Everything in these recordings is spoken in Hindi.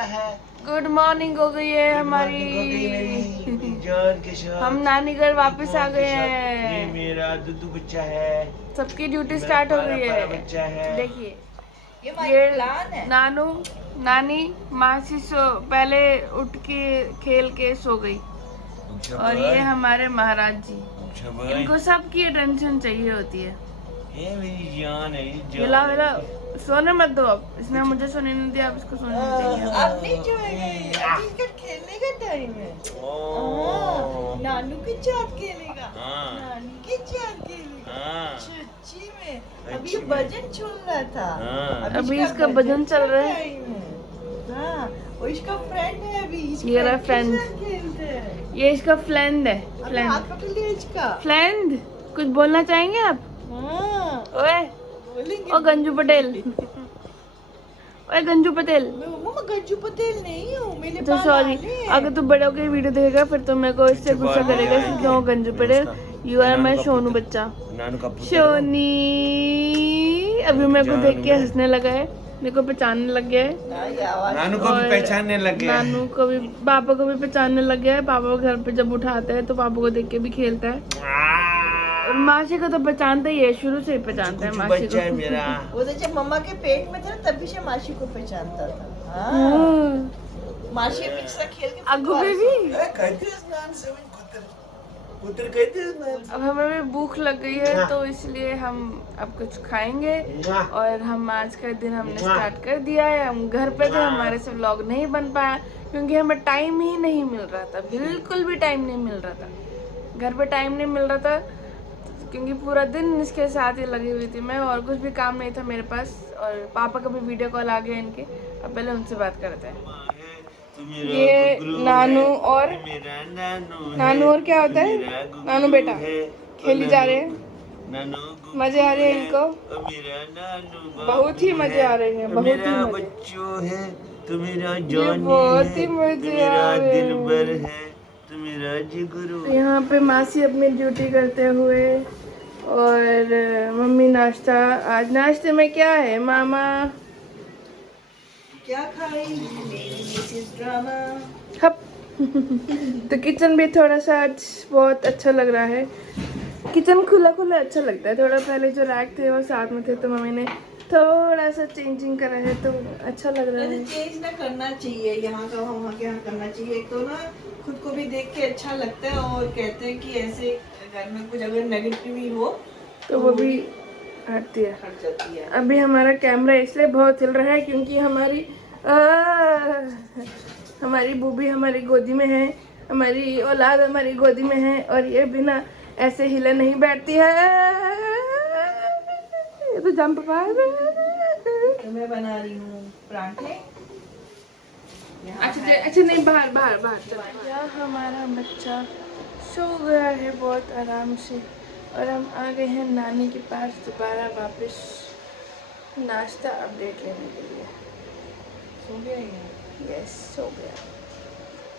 बच्चा है। गुड मॉर्निंग हो गई है हमारी। जान के साथ हम नानी घर वापस आ गए ये हैं। मेरा दुद्धू बच्चा है। सबकी ड्यूटी मेरा स्टार्ट हो प्यारा गई प्यारा है। बच्चा है। देखिए ये प्लान है। नानू नानी मासी सो पहले उठ के खेल के सो गई और ये हमारे महाराज जी। इनको सबकी अटेंशन चाहिए होती है। ये मेरी जान है। हिला हिला सोने मत दो। अब इसने मुझे सोने नहीं दिया, अब इसको सोने नहीं देंगे। अब नहीं सोएंगे, अभी इसका खेलने का टाइम है। नानू के साथ खेलेगा, नानी के साथ खेलेगा। सच्ची में अभी ये भजन चल रहा था। अभी इसका भजन चल रहा है। हाँ, और इसका फ्रेंड है अभी। ये रहा फ्रेंड। खेलते हैं। ये इसका फ्रेंड है। अभी फ्रेंड हाथ पकड़ लिया इसका। फ्रेंड कुछ बोलना चाहेंगे आप? हाँ, ओए बोलेंगे। ओ गंजू पटेल। ओए गंजू पटेल। मैं मम्मा गज्जू पटेल नहीं हूँ, मेरे तो बाल सॉरी, काले हैं। अगर तू बड़े होकर वीडियो देखेगा फिर तो मेरे को इससे गुस्सा करेगा कि क्यों Ganju Patel. You are my Sonu बच्चा। नानू का पुत्र। सोनी अभी मेरे को देख के हंसने लगा है, मेरे को पहचानने लग गया है। हाँ, ये आवाज नानू को भी और पहचानने लग गया है। नानू को भी, पापा को भी पहचानने लग गया है। पापा को घर पे जब उठाते हैं तो पापा को देख के भी खेलता है। और मासी को तो पहचानता ही है, शुरू से ही पहचानता है कुछ मासी बच्चा है को। मेरा। वो तो जब मम्मा के पेट में था ना, तभी से मासी को पहचानता था। हाँ, हाँ। मासी अभी इसका खेल के अग्गू बेबी, पुत्र कहते हैं। अब हमें भी भूख लग गई है तो इसलिए हम अब कुछ खाएंगे। और हम आज का दिन हमने स्टार्ट कर दिया है। हम घर पे थे, हमारे से व्लॉग नहीं बन पाया क्योंकि हमें टाइम ही नहीं मिल रहा था। बिल्कुल भी टाइम नहीं मिल रहा था। घर पे टाइम नहीं मिल रहा था क्योंकि पूरा दिन इसके साथ ही लगी हुई थी मैं, और कुछ भी काम नहीं था मेरे पास। और पापा का भी वीडियो कॉल आ गया इनके। अब पहले उनसे बात करते हैं। ये नानू और नानू और क्या होता है? नानू बेटा खेली जा रहे हैं। मजे आ रहे हैं इनको, बहुत ही मजे आ रहे हैं, बहुत ही मजे। बच्चों है तो मेरा ये जान बहुत ही मजे आ रहे दिल भर हैं। है तो मेरा जिगरू। तो यहाँ पे मासी अपनी ड्यूटी करते हुए और मम्मी नाश्ता। आज नाश्ते में क्या है मामा? क्या खाई मेरी मिसेस ड्रामा। हप। तो किचन भी थोड़ा सा आज बहुत अच्छा लग रहा है। किचन खुला खुला अच्छा लगता है। थोड़ा पहले जो रैक थे वो साथ में थे तो मम्मी ने थोड़ा सा चेंजिंग करा है तो अच्छा लग रहा है। चेंज ना करना चाहिए, यहाँ का वहाँ के यहाँ करना चाहिए। एक तो ना खुद को भी देख के अच्छा लगता है, और कहते हैं कि ऐसे घर में कुछ अगर नेगेटिव ही हो तो वो भी हटती है। हट जाती है। अभी हमारा कैमरा इसलिए बहुत हिल रहा है क्योंकि हमारी बूबी हमारी गोदी में है, हमारी औलाद हमारी गोदी में है और ये बिना ऐसे हिले नहीं बैठती है। ये तो जंप मार तो मैं बना रही हूँ परांठे। अच्छा नहीं, बाहर बाहर बाहर चलो। या हमारा बच्चा सो गया है बहुत आराम से और हम आ गए हैं नानी के पास दोबारा वापस नाश्ता अपडेट लेने के लिए। सो गया ये? यस, सो गया।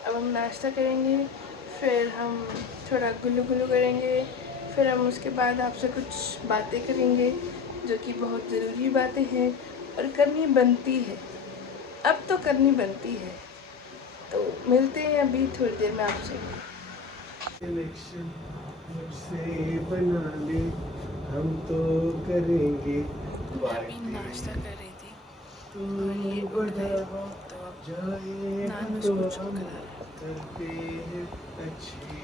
अब हम नाश्ता करेंगे, फिर हम थोड़ा गुल्लू गुल्लू करेंगे, फिर हम उसके बाद आपसे कुछ बातें करेंगे जो कि बहुत ज़रूरी बातें हैं और करनी बनती है। अब तो करनी बनती है। तो मिलते हैं अभी थोड़ी देर में आपसे। इलेक्शन से बना ले हम तो करेंगे। अभी नाश्ता कर रही थी तू और ये उड़ गए तो अब जाए नानू तो इसको चुप हम करा रहे हैं। करते हैं अच्छी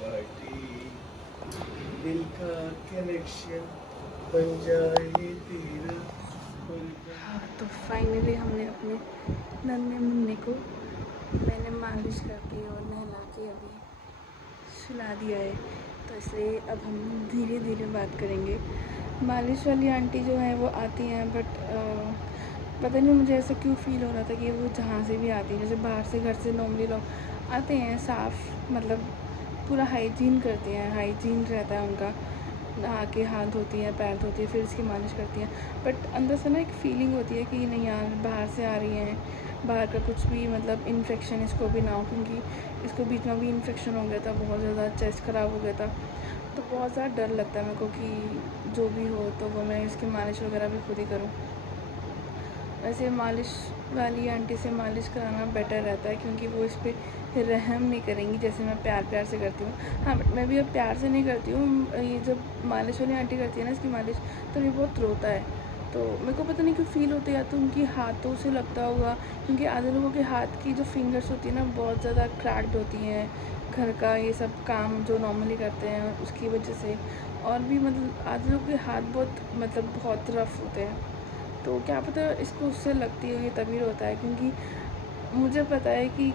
पार्टी। दिल का कनेक्शन बन जाए तेरा। हाँ, तो फाइनली हमने अपने नन्हे मुन्ने को मैंने मालिश करके और नहला के अभी सुला दिया है। तो इसलिए अब हम धीरे धीरे बात करेंगे। मालिश वाली आंटी जो है वो आती हैं, बट पता नहीं मुझे ऐसा क्यों फील हो रहा था कि वो जहाँ से भी आती हैं, जैसे बाहर से घर से नॉर्मली लोग आते हैं, साफ़ मतलब पूरा हाइजीन करते हैं, हाइजीन रहता है उनका। नहा के हाथ धोती हैं, पैर धोती हैं, फिर इसकी मालिश करती हैं। बट अंदर से ना एक फ़ीलिंग होती है कि नहीं यार, बाहर से आ रही हैं, बाहर का कुछ भी मतलब इन्फेक्शन इसको भी ना हो, क्योंकि इसको बीच में भी इन्फेक्शन हो गया था, बहुत ज़्यादा चेस्ट ख़राब हो गया था। तो बहुत ज़्यादा डर लगता है मेरे को कि जो भी हो तो वो मैं इसकी मालिश वगैरह भी खुद ही करूँ। वैसे मालिश वाली आंटी से मालिश कराना बेटर रहता है, क्योंकि वो इस पे रहम नहीं करेंगी जैसे मैं प्यार प्यार से करती हूँ। हाँ, बट मैं भी अब प्यार से नहीं करती हूँ। ये जब मालिश वाली आंटी करती है ना इसकी मालिश, तो ये बहुत रोता है। तो मेरे को पता नहीं क्यों फ़ील होता है, या तो उनकी हाथों से लगता होगा, क्योंकि आधे लोगों के हाथ की जो फिंगर्स होती है ना बहुत ज़्यादा क्रैक्ड होती हैं, घर का ये सब काम जो नॉर्मली करते हैं उसकी वजह से। और भी मतलब आधे लोगों के हाथ बहुत रफ़ होते हैं, तो क्या पता इसको उससे लगती है, ये तभी होता है। क्योंकि मुझे पता है कि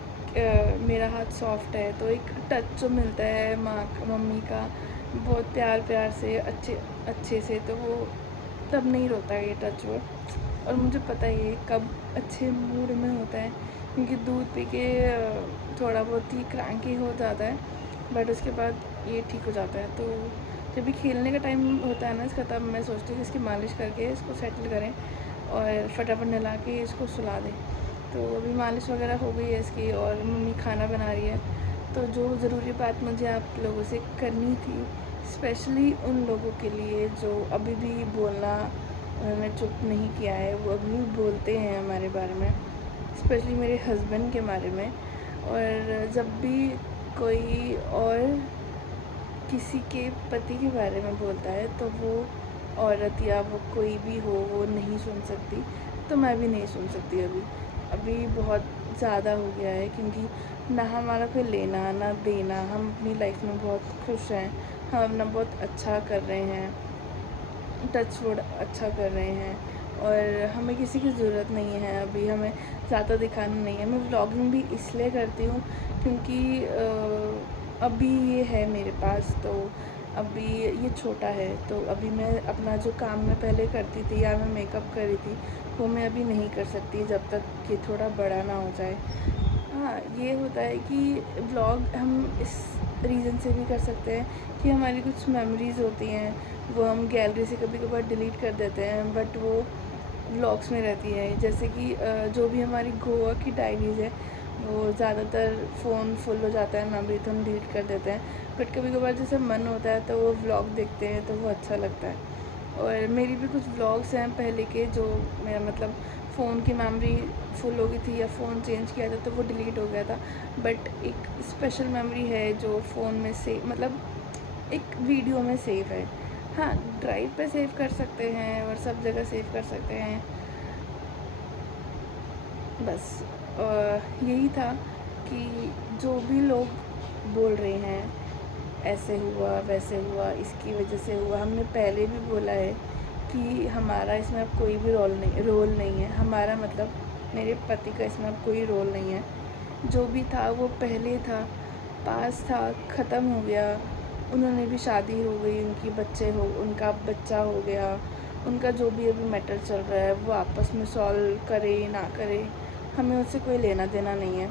मेरा हाथ सॉफ्ट है, तो एक टच जो मिलता है मम्मी का बहुत प्यार प्यार से अच्छे से, तो वो तब नहीं रोता है ये टच वो। और मुझे पता है ये कब अच्छे मूड में होता है, क्योंकि दूध पी के थोड़ा बहुत ही क्रैंकी हो जाता है, बट उसके बाद ये ठीक हो जाता है। तो जब भी खेलने का टाइम होता है ना इसका, तब मैं सोचती हूँ कि इसकी मालिश करके इसको सेटल करें और फटाफट नहला के इसको सुला दें। तो अभी मालिश वगैरह हो गई है इसकी, और मम्मी खाना बना रही है। तो जो ज़रूरी बात मुझे आप लोगों से करनी थी, स्पेशली उन लोगों के लिए जो अभी भी बोलना उन्होंने चुप नहीं किया है, वो अभी भी बोलते हैं हमारे बारे में, स्पेशली मेरे हस्बैंड के बारे में। और जब भी कोई और किसी के पति के बारे में बोलता है, तो वो औरत या वो कोई भी हो वो नहीं सुन सकती, तो मैं भी नहीं सुन सकती। अभी बहुत ज़्यादा हो गया है, क्योंकि ना हमारा कोई लेना ना देना, हम अपनी लाइफ में बहुत खुश हैं, हम अपना बहुत अच्छा कर रहे हैं, टच वुड अच्छा कर रहे हैं, और हमें किसी की ज़रूरत नहीं है अभी, हमें ज़्यादा दिखाना नहीं है। मैं व्लॉगिंग भी इसलिए करती हूँ क्योंकि अभी ये है मेरे पास, तो अभी ये छोटा है, तो अभी मैं अपना जो काम मैं पहले करती थी या मैं मेकअप कर रही थी, वो मैं अभी नहीं कर सकती जब तक ये थोड़ा बड़ा ना हो जाए। हाँ, ये होता है कि व्लॉग हम इस रीज़न से भी कर सकते हैं कि हमारी कुछ मेमोरीज़ होती हैं, वो हम गैलरी से कभी कभार डिलीट कर देते हैं, बट वो व्लॉग्स में रहती है। जैसे कि जो भी हमारी गोवा की डायरीज़ है, वो ज़्यादातर फ़ोन फुल हो जाता है मेमोरी, तो हम डिलीट कर देते हैं, बट कभी कभार जैसे मन होता है तो वो व्लॉग देखते हैं, तो वो अच्छा लगता है। और मेरी भी कुछ व्लॉग्स हैं पहले के, जो मेरा मतलब फ़ोन की मेमोरी फुल हो गई थी या फ़ोन चेंज किया था तो वो डिलीट हो गया था, बट एक स्पेशल मेमोरी है जो फ़ोन में से मतलब एक वीडियो में सेव है। हाँ, ड्राइव पे सेव कर सकते हैं और सब जगह सेव कर सकते हैं। बस यही था कि जो भी लोग बोल रहे हैं ऐसे हुआ वैसे हुआ, इसकी वजह से हुआ, हमने पहले भी बोला है कि हमारा इसमें अब कोई भी रोल नहीं है, हमारा मतलब मेरे पति का इसमें अब कोई रोल नहीं है। जो भी था वो पहले था, पास था, ख़त्म हो गया। उन्होंने भी शादी हो गई, उनका बच्चा हो गया, उनका जो भी अभी मैटर चल रहा है वो आपस में सॉल्व करे ना करे, हमें उससे कोई लेना देना नहीं है।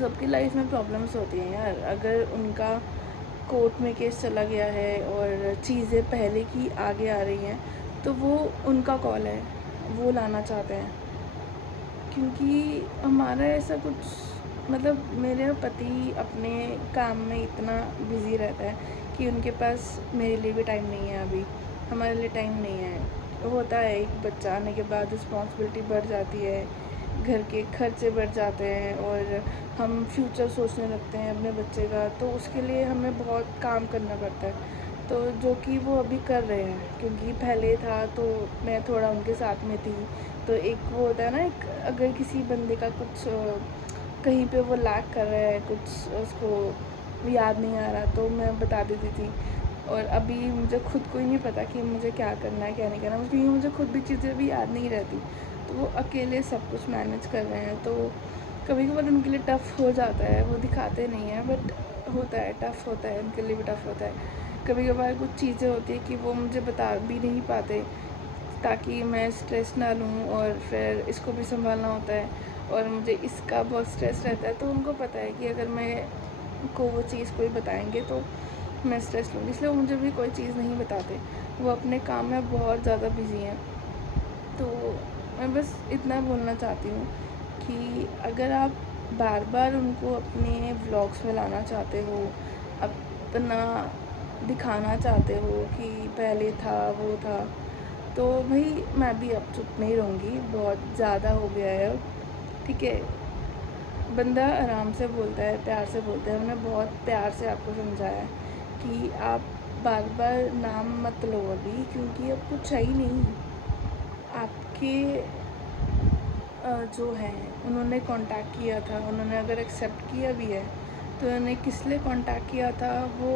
सबकी लाइफ में प्रॉब्लम्स होती हैं यार। अगर उनका कोर्ट में केस चला गया है और चीज़ें पहले की आगे आ रही हैं, तो वो उनका कॉल है, वो लाना चाहते हैं। क्योंकि हमारा ऐसा कुछ मतलब मेरे पति अपने काम में इतना बिज़ी रहता है कि उनके पास मेरे लिए भी टाइम नहीं है, अभी हमारे लिए टाइम नहीं है। होता है एक बच्चा आने के बाद रिस्पॉन्सिबिलिटी बढ़ जाती है, घर के खर्चे बढ़ जाते हैं, और हम फ्यूचर सोचने लगते हैं अपने बच्चे का, तो उसके लिए हमें बहुत काम करना पड़ता है। तो जो कि वो अभी कर रहे हैं, क्योंकि पहले था तो मैं थोड़ा उनके साथ में थी, तो एक वो होता है ना, एक अगर किसी बंदे का कुछ कहीं पे वो लैक कर रहा है, कुछ उसको याद नहीं आ रहा, तो मैं बता देती थी। और अभी मुझे खुद को ही नहीं पता कि मुझे क्या करना है क्या नहीं करना, क्योंकि मुझे खुद भी चीज़ें अभी याद नहीं रहती, तो वो अकेले सब कुछ मैनेज कर रहे हैं। तो कभी कभार उनके लिए टफ़ हो जाता है, वो दिखाते नहीं हैं, बट होता है, टफ़ होता है, उनके लिए भी टफ़ होता है। कभी कभार कुछ चीज़ें होती है कि वो मुझे बता भी नहीं पाते, ताकि मैं स्ट्रेस ना लूँ, और फिर इसको भी संभालना होता है, और मुझे इसका बहुत स्ट्रेस रहता है। तो उनको पता है कि अगर मैं को वो चीज़ कोई बताएंगे तो मैं स्ट्रेस लूँगी, इसलिए वो मुझे भी कोई चीज़ नहीं बताते, वो अपने काम में बहुत ज़्यादा बिज़ी हैं। तो मैं बस इतना बोलना चाहती हूँ कि अगर आप बार बार उनको अपने व्लॉग्स में लाना चाहते हो, अपना दिखाना चाहते हो कि पहले था वो था, तो भाई मैं भी अब चुप नहीं रहूँगी, बहुत ज़्यादा हो गया है अब, ठीक है। बंदा आराम से बोलता है, प्यार से बोलता है। हमने बहुत प्यार से आपको समझाया है कि आप बार बार नाम मत लो अभी, क्योंकि अब कुछ है ही नहीं। आपके जो हैं उन्होंने कांटेक्ट किया था, उन्होंने अगर एक्सेप्ट किया भी है तो उन्होंने किस लिए कांटेक्ट किया था वो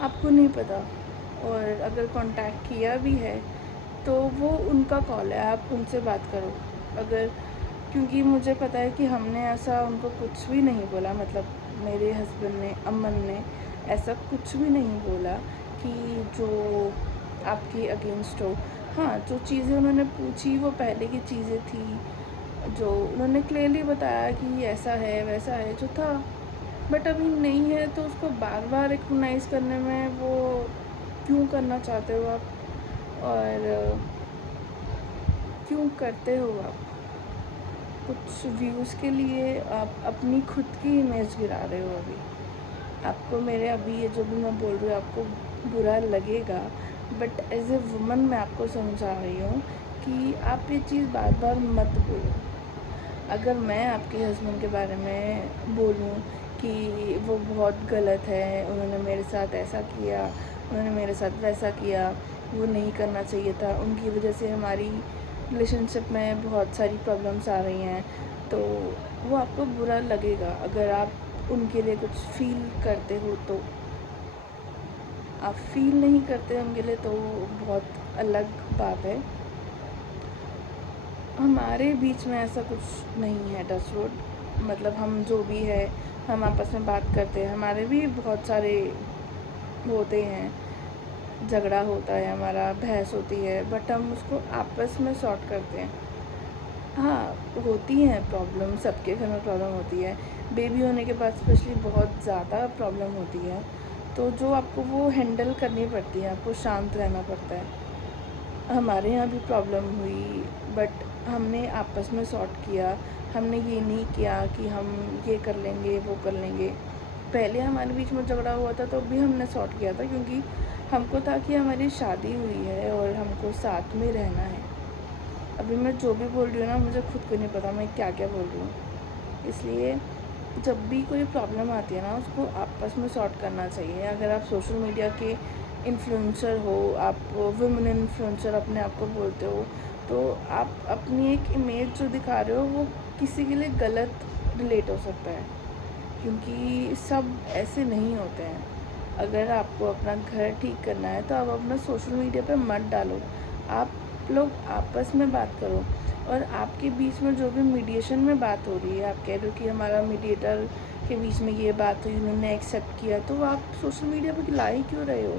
आपको नहीं पता। और अगर कांटेक्ट किया भी है तो वो उनका कॉल है, आप उनसे बात करो। अगर, क्योंकि मुझे पता है कि हमने ऐसा उनको कुछ भी नहीं बोला, मतलब मेरे हस्बैंड ने, अमन ने ऐसा कुछ भी नहीं बोला कि जो आपके अगेंस्ट हो। हाँ, जो चीज़ें उन्होंने पूछी वो पहले की चीज़ें थी, जो उन्होंने क्लियरली बताया कि ऐसा है वैसा है जो था, बट अभी नहीं है, तो उसको बार बार रिकॉग्नाइज़ करने में वो क्यों करना चाहते हो आप, और क्यों करते हो आप? कुछ व्यूज़ के लिए आप अपनी खुद की इमेज गिरा रहे हो अभी। आपको मेरे अभी ये जो भी मैं बोल रही हूँ आपको बुरा लगेगा, बट एज ए वुमन मैं आपको समझा रही हूँ कि आप ये चीज़ बार बार मत बोलो। अगर मैं आपके हस्बैंड के बारे में बोलूँ कि वो बहुत गलत है, उन्होंने मेरे साथ ऐसा किया, उन्होंने मेरे साथ वैसा किया, वो नहीं करना चाहिए था, उनकी वजह से हमारी रिलेशनशिप में बहुत सारी प्रॉब्लम्स आ रही हैं, तो वो आपको बुरा लगेगा। अगर आप उनके लिए कुछ फ़ील करते हो तो। आप फ़ील नहीं करते उनके लिए तो बहुत अलग बात है। हमारे बीच में ऐसा कुछ नहीं है टच वुड, मतलब हम जो भी है हम आपस में बात करते हैं। हमारे भी बहुत सारे होते हैं, झगड़ा होता है हमारा, बहस होती है, बट हम उसको आपस में सॉर्ट करते हैं। हाँ, होती हैं प्रॉब्लम, सबके घर में प्रॉब्लम होती है। बेबी होने के बाद स्पेशली बहुत ज़्यादा प्रॉब्लम होती है, तो जो आपको वो हैंडल करनी पड़ती है, आपको शांत रहना पड़ता है। हमारे यहाँ भी प्रॉब्लम हुई, बट हमने आपस में सॉर्ट किया। हमने ये नहीं किया कि हम ये कर लेंगे वो कर लेंगे। पहले हमारे बीच में झगड़ा हुआ था तो भी हमने सॉर्ट किया था, क्योंकि हमको था कि हमारी शादी हुई है और हमको साथ में रहना है। अभी मैं जो भी बोल रही हूँ ना, मुझे खुद को नहीं पता मैं क्या क्या बोल रही हूँ। इसलिए जब भी कोई प्रॉब्लम आती है ना, उसको आपस में सॉर्ट करना चाहिए। अगर आप सोशल मीडिया के इन्फ्लुएंसर हो, आप वुमेन इन्फ्लुएंसर अपने आप को बोलते हो, तो आप अपनी एक इमेज जो दिखा रहे हो वो किसी के लिए गलत रिलेट हो सकता है, क्योंकि सब ऐसे नहीं होते हैं। अगर आपको अपना घर ठीक करना है तो आप अपना सोशल मीडिया पे मत डालो, आप लोग आपस में बात करो। और आपके बीच में जो भी मीडिएशन में बात हो रही है, आप कह रहे हो कि हमारा मीडिएटर के बीच में ये बात हुई, उन्होंने एक्सेप्ट किया, तो आप सोशल मीडिया पर ला ही क्यों रहे हो?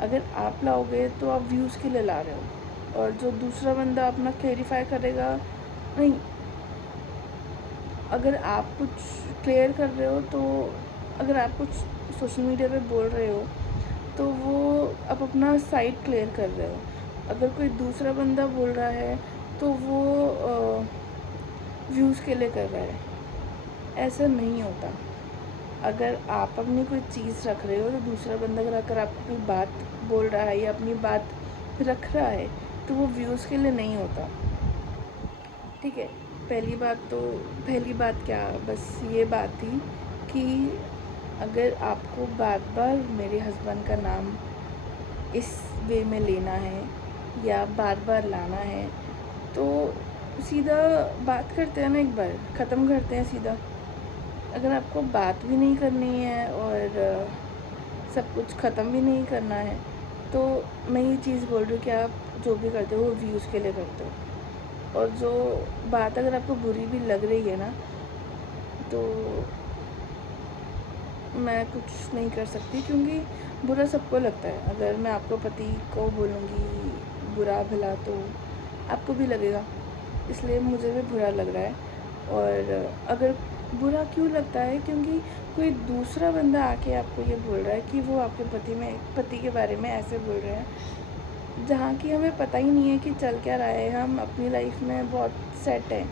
अगर आप लाओगे तो आप व्यूज़ के लिए ला रहे हो, और जो दूसरा बंदा अपना क्लेरिफाई करेगा नहीं। अगर आप कुछ क्लियर कर रहे हो, तो अगर आप कुछ सोशल मीडिया पे बोल रहे हो तो वो आप अपना साइड क्लियर कर रहे हो। अगर कोई दूसरा बंदा बोल रहा है तो वो व्यूज़ के लिए कर रहा है, ऐसा नहीं होता। अगर आप अपनी कोई चीज़ रख रहे हो तो दूसरा बंदा अगर आपकी कोई बात बोल रहा है या अपनी बात रख रहा है तो वो व्यूज़ के लिए नहीं होता, ठीक है। पहली बात क्या, बस ये बात थी कि अगर आपको बार बार मेरे हस्बैंड का नाम इस वे में लेना है या बार बार लाना है, तो सीधा बात करते हैं ना, एक बार ख़त्म करते हैं सीधा। अगर आपको बात भी नहीं करनी है और सब कुछ ख़त्म भी नहीं करना है, तो मैं ये चीज़ बोल रही हूँ कि आप जो भी करते हो वो व्यूज़ के लिए करते हो। और जो बात अगर आपको बुरी भी लग रही है ना, तो मैं कुछ नहीं कर सकती, क्योंकि बुरा सबको लगता है। अगर मैं आपको पति को बोलूँगी बुरा भला तो आपको भी लगेगा, इसलिए मुझे भी बुरा लग रहा है। और अगर बुरा क्यों लगता है, क्योंकि कोई दूसरा बंदा आके आपको ये बोल रहा है कि वो आपके पति के बारे में ऐसे बोल रहे हैं, जहाँ की हमें पता ही नहीं है कि चल क्या रहा है। हम अपनी लाइफ में बहुत सेट है,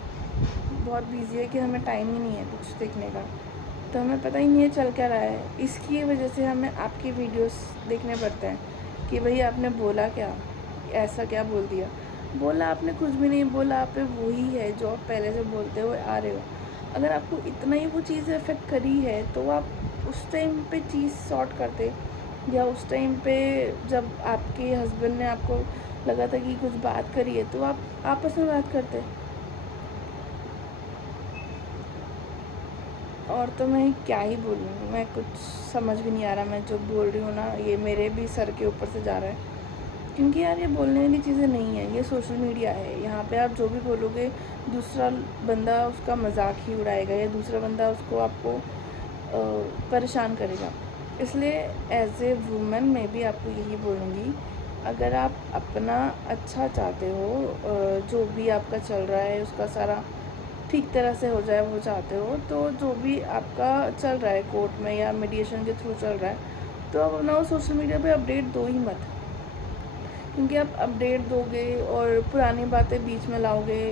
बहुत बिजी है कि हमें टाइम ही नहीं है कुछ देखने का, तो हमें पता ही नहीं है चल क्या रहा है। इसकी वजह से हमें आपकी वीडियोस देखने पड़ते हैं कि भाई आपने बोला क्या, ऐसा क्या बोल दिया। बोला आपने कुछ भी नहीं बोला, आप पे वही है जो आप पहले से बोलते हुए आ रहे हो। अगर आपको इतना ही वो चीज़ अफेक्ट करी है तो आप उस टाइम पे चीज़ सॉर्ट करते, या उस टाइम पे जब आपके हस्बैंड ने आपको लगा था कि कुछ बात करी है तो आप आपस में बात करते। और तो मैं क्या ही बोलूँ, मैं कुछ समझ भी नहीं आ रहा। मैं जो बोल रही हूँ ना, ये मेरे भी सर के ऊपर से जा रहा है, क्योंकि यार ये बोलने वाली चीज़ें नहीं है, ये सोशल मीडिया है। यहाँ पे आप जो भी बोलोगे दूसरा बंदा उसका मजाक ही उड़ाएगा, या दूसरा बंदा उसको आपको परेशान करेगा। इसलिए एज ए वुमेन मैं भी आपको यही बोलूँगी, अगर आप अपना अच्छा चाहते हो, जो भी आपका चल रहा है उसका सारा ठीक तरह से हो जाए वो चाहते हो, तो जो भी आपका चल रहा है कोर्ट में या मीडिएशन के थ्रू चल रहा है, तो आप अपना वो सोशल मीडिया पे अपडेट दो ही मत। क्योंकि आप अपडेट दोगे और पुरानी बातें बीच में लाओगे,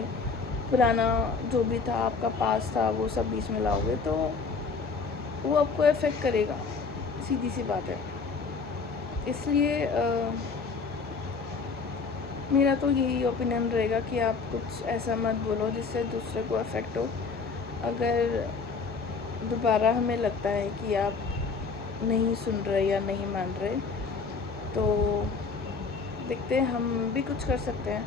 पुराना जो भी था आपका पास था वो सब बीच में लाओगे, तो वो आपको अफेक्ट करेगा, सीधी सी बात है। इसलिए मेरा तो यही ओपिनियन रहेगा कि आप कुछ ऐसा मत बोलो जिससे दूसरे को अफेक्ट हो। अगर दोबारा हमें लगता है कि आप नहीं सुन रहे या नहीं मान रहे, तो देखते हैं, हम भी कुछ कर सकते हैं।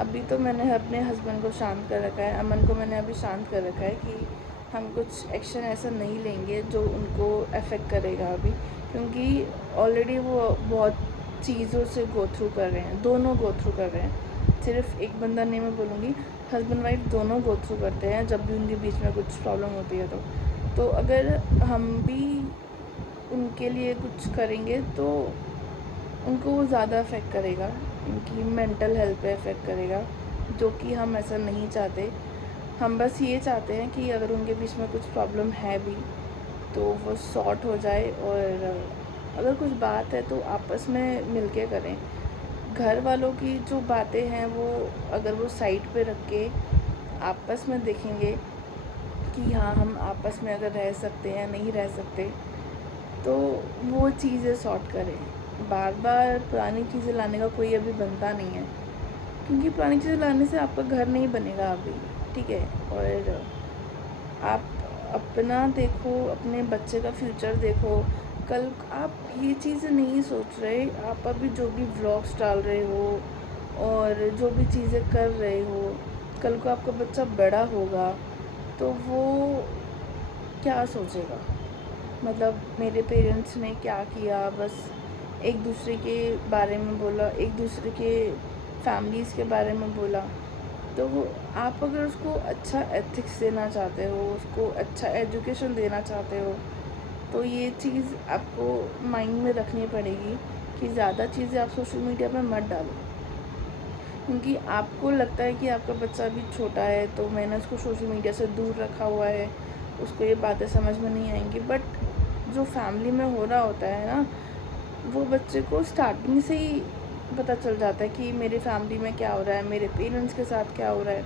अभी तो मैंने अपने हस्बैंड को शांत कर रखा है, अमन को मैंने अभी शांत कर रखा है कि हम कुछ एक्शन ऐसा नहीं लेंगे जो उनको अफेक्ट करेगा अभी, क्योंकि ऑलरेडी वो बहुत चीज़ों से गो थ्रू कर रहे हैं, दोनों गो थ्रू कर रहे हैं। सिर्फ एक बंदा नहीं मैं बोलूँगी, हस्बैंड वाइफ दोनों गो थ्रू करते हैं जब भी उनके बीच में कुछ प्रॉब्लम होती है। तो अगर हम भी उनके लिए कुछ करेंगे तो उनको वो ज़्यादा अफेक्ट करेगा, उनकी मेंटल हेल्थ पे अफेक्ट करेगा, जो कि हम ऐसा नहीं चाहते। हम बस ये चाहते हैं कि अगर उनके बीच में कुछ प्रॉब्लम है भी तो वो सॉर्ट हो जाए, और अगर कुछ बात है तो आपस में मिल के करें। घर वालों की जो बातें हैं वो अगर वो साइड पे रख के आपस में देखेंगे कि हाँ हम आपस में अगर रह सकते हैं नहीं रह सकते, तो वो चीज़ें सॉर्ट करें। बार बार पुरानी चीज़ें लाने का कोई अभी बनता नहीं है, क्योंकि पुरानी चीज़ें लाने से आपका घर नहीं बनेगा अभी, ठीक है। और आप अपना देखो, अपने बच्चे का फ्यूचर देखो। कल आप ये चीज़ें नहीं सोच रहे, आप अभी जो भी व्लॉग्स डाल रहे हो और जो भी चीज़ें कर रहे हो, कल को आपका बच्चा बड़ा होगा तो वो क्या सोचेगा। मतलब मेरे पेरेंट्स ने क्या किया, बस एक दूसरे के बारे में बोला, एक दूसरे के फैमिलीज़ के बारे में बोला। तो आप अगर उसको अच्छा एथिक्स देना चाहते हो, उसको अच्छा एजुकेशन देना चाहते हो, तो ये चीज़ आपको माइंड में रखनी पड़ेगी कि ज़्यादा चीज़ें आप सोशल मीडिया पे मत डालो। क्योंकि आपको लगता है कि आपका बच्चा अभी छोटा है तो मैंने उसको सोशल मीडिया से दूर रखा हुआ है, उसको ये बातें समझ में नहीं आएंगी, बट जो फैमिली में हो रहा होता है ना, वो बच्चे को स्टार्टिंग से ही पता चल जाता है कि मेरी फैमिली में क्या हो रहा है, मेरे पेरेंट्स के साथ क्या हो रहा है।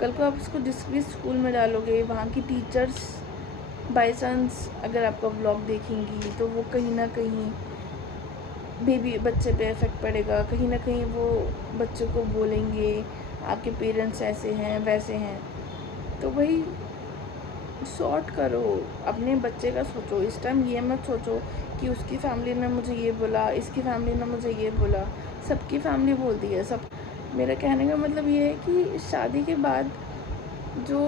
कल को आप उसको जिस भी स्कूल में डालोगे, वहाँ की टीचर्स बाय चांस अगर आपका व्लॉग देखेंगी तो वो कहीं ना कहीं बेबी बच्चे पे इफ़ेक्ट पड़ेगा, कहीं ना कहीं वो बच्चे को बोलेंगे आपके पेरेंट्स ऐसे हैं वैसे हैं। तो वही सॉर्ट करो, अपने बच्चे का सोचो। इस टाइम ये मत सोचो कि उसकी फैमिली ने मुझे ये बोला, इसकी फैमिली ने मुझे ये बोला। सबकी फैमिली बोलती है सब। मेरा कहने का मतलब ये है कि शादी के बाद जो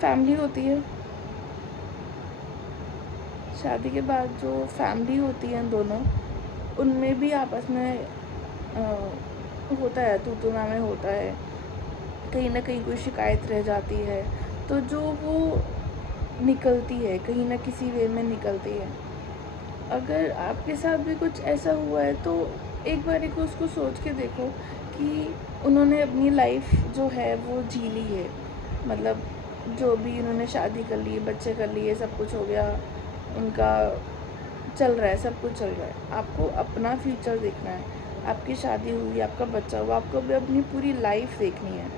फैमिली होती है, शादी के बाद जो फैमिली होती है दोनों, उनमें भी आपस में होता है, तू में होता है, कहीं ना कहीं कोई शिकायत रह जाती है, तो जो वो निकलती है कहीं ना किसी वे में निकलती है। अगर आपके साथ भी कुछ ऐसा हुआ है तो एक बार को उसको सोच के देखो कि उन्होंने अपनी लाइफ जो है वो जी ली है। मतलब जो भी उन्होंने शादी कर ली, बच्चे कर लिए, सब कुछ हो गया, उनका चल रहा है, सब कुछ चल रहा है। आपको अपना फ्यूचर देखना है। आपकी शादी हुई, आपका बच्चा हुआ, आपको भी अपनी पूरी लाइफ देखनी है।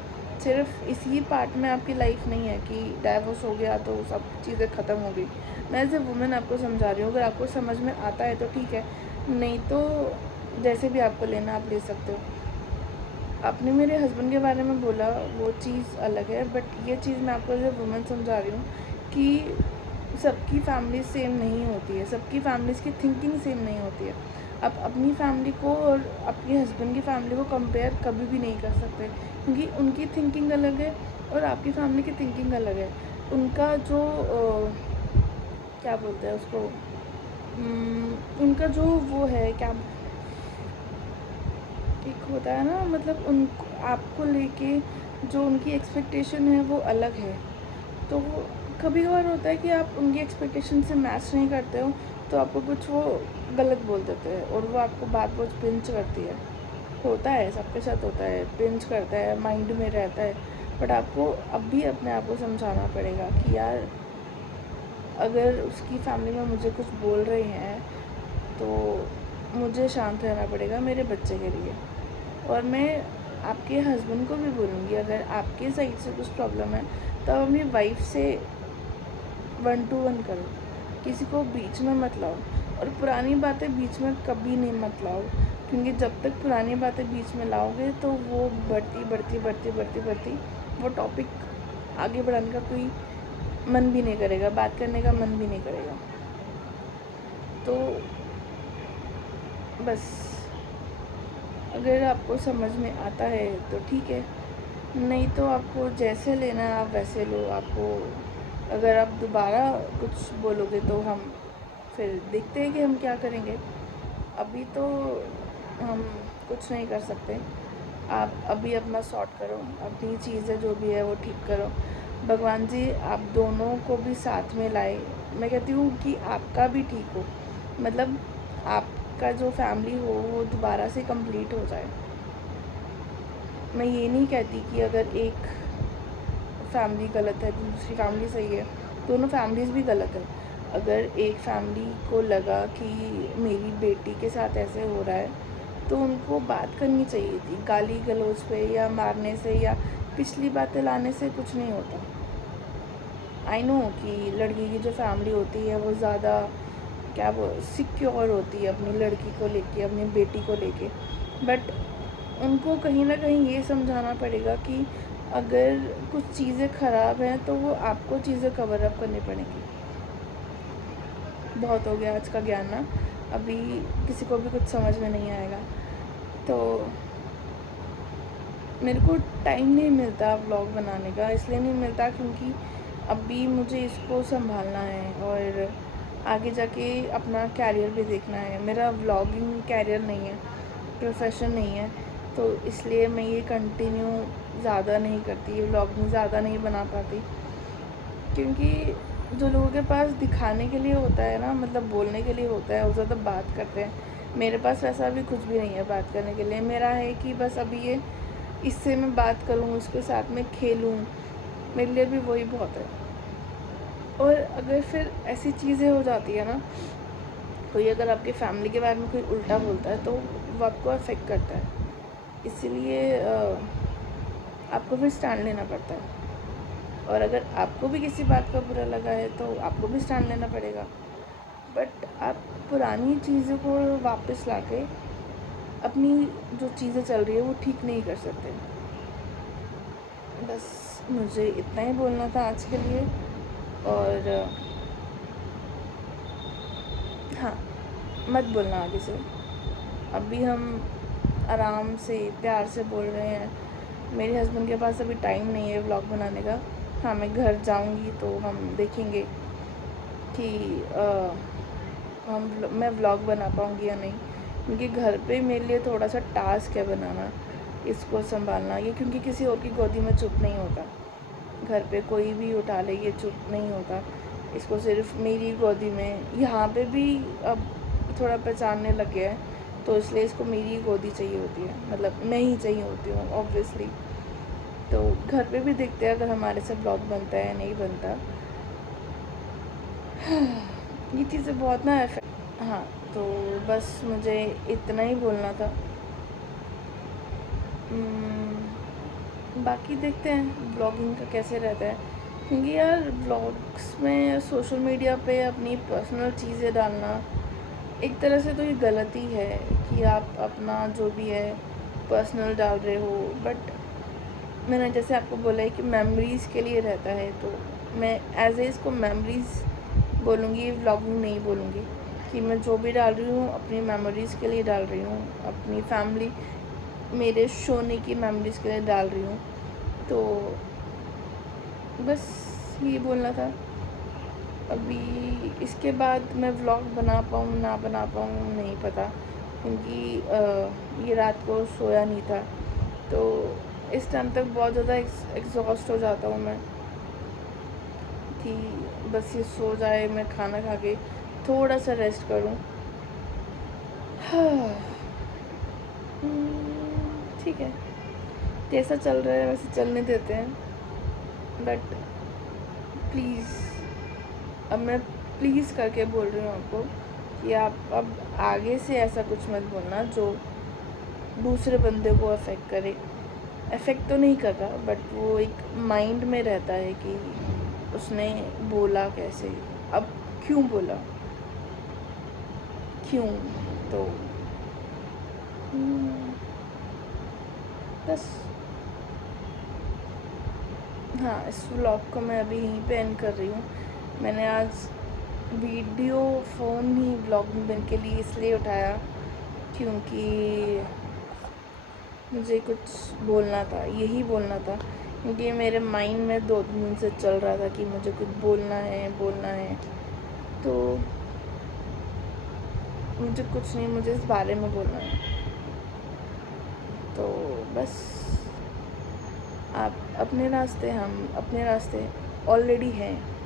सिर्फ इसी पार्ट में आपकी लाइफ नहीं है कि डाइवोर्स हो गया तो सब चीज़ें ख़त्म हो गई। मैं एज ए वुमेन आपको समझा रही हूँ, अगर आपको समझ में आता है तो ठीक है, नहीं तो जैसे भी आपको लेना आप ले सकते हो। आपने मेरे हस्बैंड के बारे में बोला वो चीज़ अलग है, बट ये चीज़ मैं आपको एज ए वुमन समझा रही हूँ कि सबकी फैमिली सेम नहीं होती है, सबकी फैमिलीज़ की थिंकिंग सेम नहीं होती है। आप अपनी फैमिली को और आपके हस्बैंड की फैमिली को कंपेयर कभी भी नहीं कर सकते, क्योंकि उनकी थिंकिंग अलग है और आपकी फैमिली की थिंकिंग अलग है। उनका जो क्या बोलते हैं उसको, उनका जो वो है क्या एक होता है ना, मतलब उनको आपको लेके जो उनकी एक्सपेक्टेशन है वो अलग है। तो कभी कभार होता है कि आप उनकी एक्सपेक्टेशन से मैच नहीं करते हो तो आपको कुछ वो गलत बोल देते हैं और वो आपको बात बहुत पिंच करती है। होता है, सबके साथ होता है, पिंच करता है, माइंड में रहता है। बट आपको अब भी अपने आप को समझाना पड़ेगा कि यार अगर उसकी फैमिली में मुझे कुछ बोल रहे हैं तो मुझे शांत रहना पड़ेगा मेरे बच्चे के लिए। और मैं आपके हस्बैंड को भी बोलूँगी अगर आपके साइड से कुछ प्रॉब्लम है तो आप अपनी वाइफ से 1 to 1 करो, किसी को बीच में मत लाओ। और पुरानी बातें बीच में कभी नहीं मत लाओ, क्योंकि जब तक पुरानी बातें बीच में लाओगे तो वो बढ़ती वो टॉपिक आगे बढ़ाने का कोई मन भी नहीं करेगा, बात करने का मन भी नहीं करेगा। तो बस अगर आपको समझ में आता है तो ठीक है, नहीं तो आपको जैसे लेना है आप वैसे लो। आपको अगर आप दोबारा कुछ बोलोगे तो हम फिर देखते हैं कि हम क्या करेंगे। अभी तो हम कुछ नहीं कर सकते। आप अभी अपना सॉर्ट करो, अपनी चीज़ें जो भी है वो ठीक करो। भगवान जी आप दोनों को भी साथ में लाए। मैं कहती हूँ कि आपका भी ठीक हो, मतलब आपका जो फैमिली हो वो दोबारा से कंप्लीट हो जाए। मैं ये नहीं कहती कि अगर एक फैमिली गलत है तो दूसरी फैमिली सही है, दोनों फैमिलीज़ भी गलत है। अगर एक फैमिली को लगा कि मेरी बेटी के साथ ऐसे हो रहा है तो उनको बात करनी चाहिए थी। गाली गलौज पे या मारने से या पिछली बातें लाने से कुछ नहीं होता। आई नो कि लड़की की जो फैमिली होती है वो ज़्यादा क्या वो सिक्योर होती है अपनी लड़की को लेके, अपनी बेटी को लेके, बट उनको कहीं ना कहीं ये समझाना पड़ेगा कि अगर कुछ चीज़ें ख़राब हैं तो वो आपको चीज़ें कवर अप करनी पड़ेंगी। बहुत हो गया आज का ज्ञान ना, अभी किसी को भी कुछ समझ में नहीं आएगा। तो मेरे को टाइम नहीं मिलता व्लॉग बनाने का, इसलिए नहीं मिलता क्योंकि अभी मुझे इसको संभालना है और आगे जाके अपना कैरियर भी देखना है। मेरा व्लॉगिंग कैरियर नहीं है, प्रोफेशन नहीं है, तो इसलिए मैं ये कंटिन्यू ज़्यादा नहीं करती, व्लॉगिंग ज़्यादा नहीं बना पाती, क्योंकि जो लोगों के पास दिखाने के लिए होता है ना, मतलब बोलने के लिए होता है, वो ज़्यादा बात करते हैं। मेरे पास वैसा भी कुछ भी नहीं है बात करने के लिए। मेरा है कि बस अभी ये इससे मैं बात करूँ, उसके साथ में खेलूँ, मेरे लिए भी वही बहुत है। और अगर फिर ऐसी चीज़ें हो जाती है ना, कोई अगर आपकी फैमिली के बारे में कोई उल्टा बोलता है तो वो आपको अफेक्ट करता है, इसीलिए आपको फिर स्टैंड लेना पड़ता है। और अगर आपको भी किसी बात का बुरा लगा है तो आपको भी स्टैंड लेना पड़ेगा। बट आप पुरानी चीज़ों को वापस लाके अपनी जो चीज़ें चल रही है वो ठीक नहीं कर सकते। बस मुझे इतना ही बोलना था आज के लिए। और हाँ, मत बोलना आगे से। अभी हम आराम से प्यार से बोल रहे हैं। मेरे हस्बैंड के पास अभी टाइम नहीं है व्लॉग बनाने का। हाँ, मैं घर जाऊंगी तो हम देखेंगे कि मैं व्लॉग बना पाऊंगी या नहीं, क्योंकि घर पे मेरे लिए थोड़ा सा टास्क है बनाना, इसको संभालना। ये क्योंकि किसी और की गोदी में चुप नहीं होता, घर पे कोई भी उठा ले ये चुप नहीं होता, इसको सिर्फ मेरी गोदी में। यहाँ पे भी अब थोड़ा पहचानने लग गया है, तो इसलिए इसको मेरी गोदी चाहिए होती है, मतलब मैं ही चाहिए होती हूँ ऑब्वियसली। तो घर पे भी देखते हैं अगर हमारे से ब्लॉग बनता है या नहीं बनता। ये चीज़ें बहुत ना हाँ, तो बस मुझे इतना ही बोलना था। बाकी देखते हैं ब्लॉगिंग का कैसे रहता है, क्योंकि यार ब्लॉग्स में सोशल मीडिया पे अपनी पर्सनल चीज़ें डालना एक तरह से तो ये गलती है कि आप अपना जो भी है पर्सनल डाल रहे हो, बट मैंने जैसे आपको बोला है कि मेमोरीज़ के लिए रहता है, तो मैं एज ए इसको मेमोरीज़ बोलूँगी, व्लॉगिंग नहीं बोलूँगी। कि मैं जो भी डाल रही हूँ अपनी मेमोरीज़ के लिए डाल रही हूँ, अपनी फैमिली मेरे सोने की मेमोरीज़ के लिए डाल रही हूँ। तो बस ये बोलना था। अभी इसके बाद मैं व्लॉग बना पाऊँ ना बना पाऊँ नहीं पता, क्योंकि ये रात को सोया नहीं था, तो इस टाइम तक बहुत ज़्यादा एग्जॉस्ट हो जाता हूँ मैं कि बस ये सो जाए, मैं खाना खा के थोड़ा सा रेस्ट करूँ। ठीक है, जैसा चल रहा है वैसे चलने देते हैं, बट प्लीज़ अब मैं प्लीज़ करके बोल रही हूँ आपको कि आप अब आगे से ऐसा कुछ मत बोलना जो दूसरे बंदे को अफेक्ट करे। अफेक्ट तो नहीं कर रहा, बट वो एक माइंड में रहता है कि उसने बोला कैसे, अब क्यों बोला, क्यों। तो बस हाँ, इस व्लॉग को मैं अभी यहीं पे एंड कर रही हूँ। मैंने आज वीडियो फ़ोन ही व्लॉगिंग के लिए इसलिए उठाया क्योंकि मुझे कुछ बोलना था, यही बोलना था, क्योंकि मेरे माइंड में 2 दिन से चल रहा था कि मुझे कुछ बोलना है, तो मुझे कुछ नहीं, मुझे इस बारे में बोलना है। तो बस आप अपने रास्ते, हम अपने रास्ते ऑलरेडी हैं।